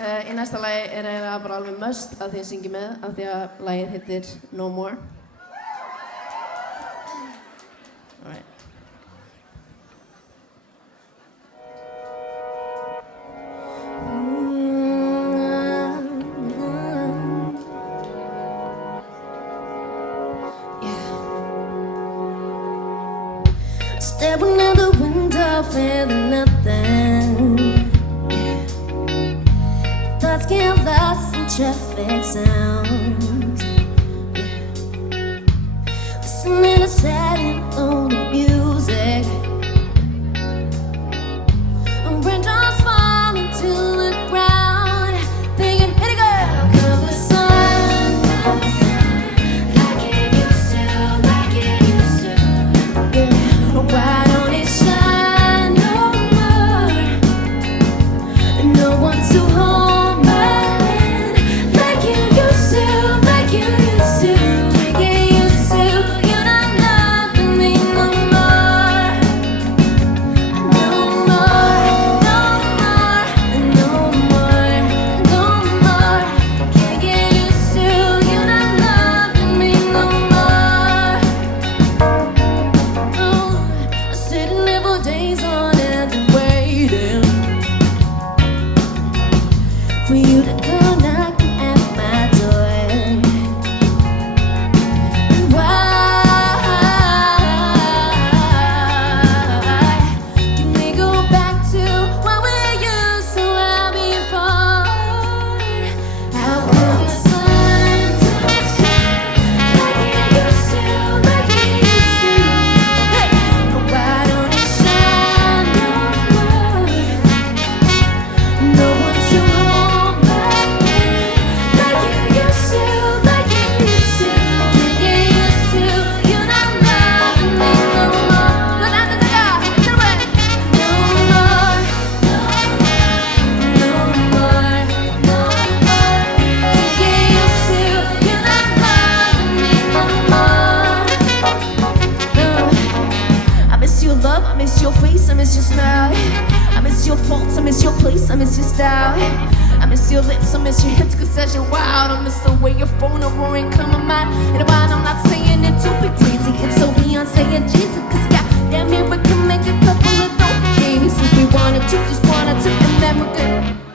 Í næsta lagi eiginlega bara alveg must að þið syngið með af því að lagið heitir No More. Alright. Staring at the window, feeling nothing. Thoughts get lost in traffic sounds. Listening to sad and lonely music. And raindrops falling to the ground. Thinking, hey girl, come the sun. Like it used to, like it used to. Yeah. Why don't it shine no more? No one to hold my hand like you used to, like you used to. Can't get used to you not loving me no more. No more, no more, no more. Can't get used to you not loving me no more. Sitting there for days on end and waiting for you to come knocking at my door. And why can we go back to what we used to have before? How come the sun don't shine like it used to, like it used to? Hey, why don't it shine no more? No one to hold my hand like you used to, like you used to. Can't get used to you not loving me no more. No more, no more, no more. Can't get used to you not loving me no more. I miss your love, I miss your face, I miss your smile. I miss your faults, I miss your place, I miss your style. I miss your lips, I miss your hips, cause as you're wild. I miss the way your phone a roaring, come on mind. And while I'm not saying it to be crazy, it's so Beyonce and Jesus, cause goddamn it, we can make a couple of dope babies if we wanted to, just wanted to, and then we're good.